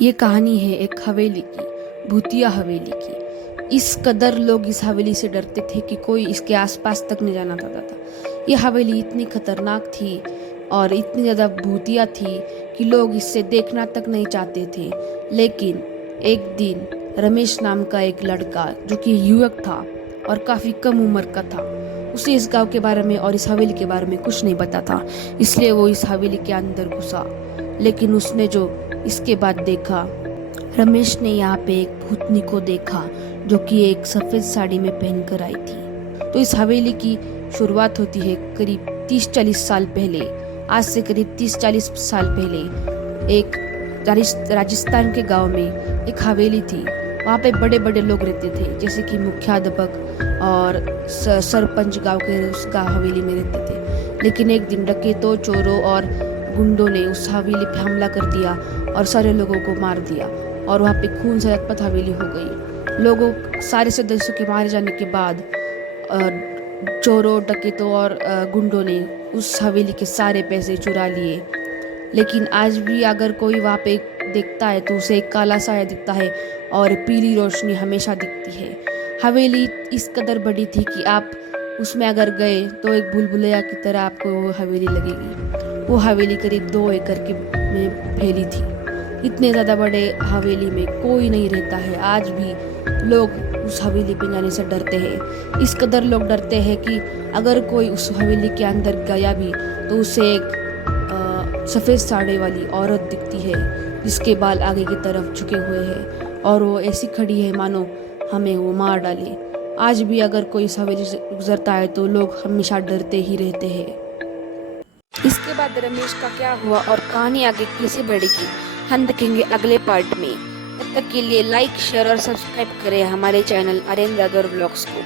ये कहानी है एक हवेली की, भूतिया हवेली की। इस कदर लोग इस हवेली से डरते थे कि कोई इसके आसपास तक नहीं जाना चाहता था। ये हवेली इतनी खतरनाक थी और इतनी ज़्यादा भूतिया थी कि लोग इससे देखना तक नहीं चाहते थे। लेकिन एक दिन रमेश नाम का एक लड़का, जो कि युवक था और काफ़ी कम उम्र का था, उसे इस गांव के बारे में और इस हवेली के बारे में कुछ नहीं पता था। इसलिए वो इस हवेली के अंदर घुसा। लेकिन उसने जो इसके बाद देखा, रमेश ने यहाँ पे एक भूतनी को देखा जो कि एक सफ़ेद साड़ी में पहनकर आई थी। तो इस हवेली की शुरुआत होती है करीब 30-40 साल पहले। आज से करीब 30-40 साल पहले एक राजस्थान के गांव में एक हवेली थी। वहाँ पे बड़े बड़े लोग रहते थे, जैसे कि मुखियाध्यापक और सरपंच गांव के उस हवेली में रहते थे। लेकिन एक दिन डकैतों, चोरों और गुंडों ने उस हवेली पे हमला कर दिया और सारे लोगों को मार दिया और वहाँ पे खून से लथपथ हवेली हो गई। लोगों सारे सदस्यों के मारे जाने के बाद चोरों, डकैतों और गुंडों ने उस हवेली के सारे पैसे चुरा लिए। लेकिन आज भी अगर कोई वहाँ पे देखता है तो उसे एक काला साया दिखता है और पीली रोशनी हमेशा दिखती है। हवेली इस कदर बड़ी थी कि आप उसमें अगर गए तो एक भूल भुलैया की तरह आपको वो हवेली लगेगी। वो हवेली करीब 2 एकड़ के में फैली थी। इतने ज़्यादा बड़े हवेली में कोई नहीं रहता है। आज भी लोग उस हवेली पे जाने से डरते हैं। इस कदर लोग डरते हैं कि अगर कोई उस हवेली के अंदर गया भी तो उसे एक सफ़ेद साड़ी वाली औरत दिखती है, जिसके बाल आगे की तरफ झुके हुए हैं और वो ऐसी खड़ी है मानो हमें वो मार डाले। आज भी अगर कोई इस हवेली से गुजरता है तो लोग हमेशा डरते ही रहते हैं। इसके बाद रमेश का क्या हुआ और कहानी आगे कैसे बढ़ेगी, हम देखेंगे अगले पार्ट में। तब तक के लिए लाइक, शेयर और सब्सक्राइब करें हमारे चैनल आर्यन ब्रदर व्लॉग्स को।